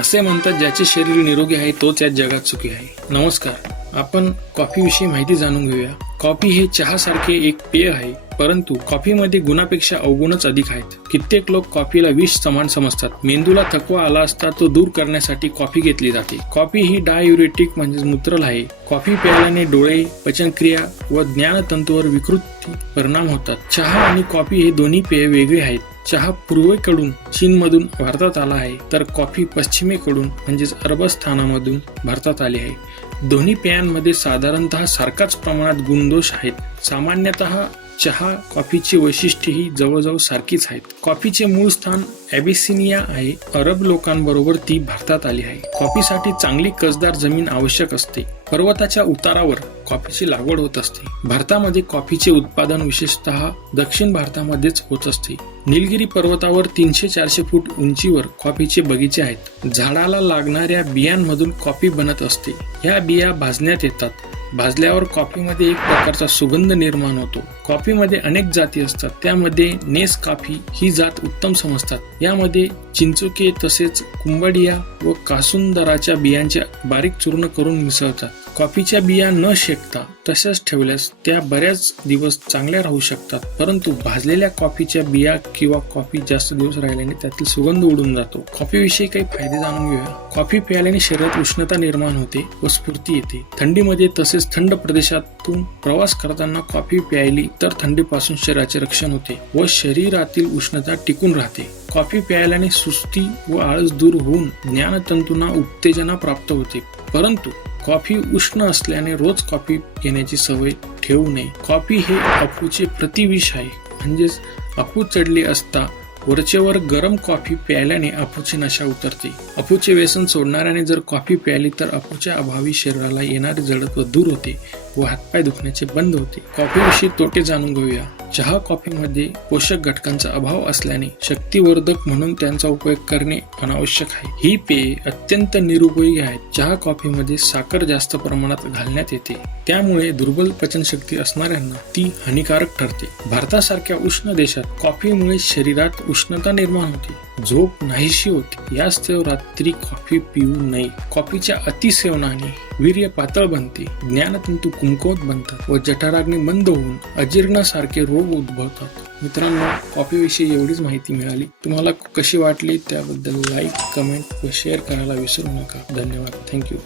असे म्हणतात ज्याचे शरीर निरोगी आहे तोच या जगात सुखी आहे. नमस्कार. आपण कॉफीविषयी माहिती जाणून घेऊया. कॉफी हे चहासारखे एक पेय आहे परंतु कॉफीमध्ये गुणापेक्षा अवगुणच अधिक आहेत. कित्येक लोक कॉफीला विष समान समजतात. मेंदूला थकवा आला असता तो दूर करण्यासाठी कॉफी घेतली जाते. कॉफी ही डायुरेटिक म्हणजे मूत्रल आहे. कॉफी प्यायल्याने डोळे पचनक्रिया व ज्ञानतंतूवर विकृत परिणाम होतात. चहा आणि कॉफी हे दोन्ही पेय वेगळे आहेत. चहा पूर्वेकडून चीनमधून भारतात आला आहे तर कॉफी पश्चिमेकडून म्हणजेच अरबस्थानामधून भारतात आली आहे. दोन्ही पेयांमध्ये साधारणतः सारखाच प्रमाणात गुणदोष आहेत. सामान्यतः चहा कॉफीची वैशिष्ट्ये ही जवळजवळ सारखीच आहेत. कॉफीचे मूळ स्थान ॲबिसिनिया आहे. अरब लोकांबरोबर ती भारतात आली आहे. कॉफीसाठी चांगली कसदार जमीन आवश्यक असते. पर्वताच्या उतारावर कॉफीची लागवड होत असते. भारतामध्ये कॉफीचे उत्पादन विशेषतः दक्षिण भारतामध्येच होत असते. निलगिरी पर्वतावर तीनशे चारशे फूट उंचीवर कॉफीचे बगीचे आहेत. झाडाला लागणाऱ्या बियांमधून कॉफी बनत असते. या बिया भाजण्यात येतात. भाजल्यावर कॉफीमध्ये एक प्रकारचा सुगंध निर्माण होतो. कॉफीमध्ये अनेक जाती असतात. त्यामध्ये नेस कॉफी ही जात उत्तम समजतात. यामध्ये चिंचुके तसेच कुंबडिया व कासुंदराच्या बियांच्या बारीक चूर्ण करून मिसळतात. कॉफीच्या बिया न शेकता तशाच ठेवल्यास त्या बऱ्याच दिवस चांगल्या राहू शकतात. परंतु भाजलेल्या कॉफीच्या बिया किंवा कॉफी जास्त दिवस राहिल्याने त्यातील सुगंध उडून जातो. कॉफीविषयी काही फायदे जाणून घेऊया. कॉफी प्यायल्याने शरीरात उष्णता निर्माण होते व स्फूर्ती येते. थंडीमध्ये तसेच थंड प्रदेशातून प्रवास करताना कॉफी प्यायली तर थंडीपासून शरीराचे रक्षण होते व शरीरातील उष्णता टिकून राहते. कॉफी प्यायल्याने सुस्ती व आळस दूर होऊन ज्ञानतंतूंना उत्तेजना प्राप्त होते. परंतु कॉफी उष्ण असल्याने रोज कॉफी घेण्याची सवय ठेवू नये. कॉफी हे अफूचे प्रतिविष आहे. म्हणजेच अफू चढली असता वरचेवर गरम कॉफी प्यायल्याने अफूची नशा उतरते. अफूचे व्यसन सोडणाऱ्याने जर कॉफी प्यायली तर अफूच्या अभावी शरीराला येणारे जडत्व दूर होते. व हातपाय दुखण्याचे बंद होते। कॉफीविषयी तोटे जाणून घेऊया। चहा कॉफीमध्ये पोषक घटकांचा अभाव असल्याने शक्तिवर्धक म्हणून त्यांचा उपयोग करणे अनावश्यक आहे. ही पेये अत्यंत निरुपयोगी आहेत चहा कॉफीमध्ये साखर जास्त प्रमाणात घालण्यात येते. त्यामुळे दुर्बल पचनशक्ती असणाऱ्यांना ती हानिकारक ठरते. भारतासारख्या उष्ण देशात कॉफीमुळे शरीरात उष्णता निर्माण होते. झोप नाहीशी होते. याच रात्री कॉफी पिऊ नये. कॉफीच्या अतिसेवनाने वीर्य पातळ बनते. ज्ञानतंतू कुमकुवत बनतात व जठराग्नी मंद होऊन अजीर्णासारखे रोग उद्भवतात. मित्रांनो कॉफीविषयी एवढीच माहिती मिळाली. तुम्हाला कशी वाटली त्याबद्दल लाईक कमेंट व शेअर करायला विसरू नका. धन्यवाद. थँक्यू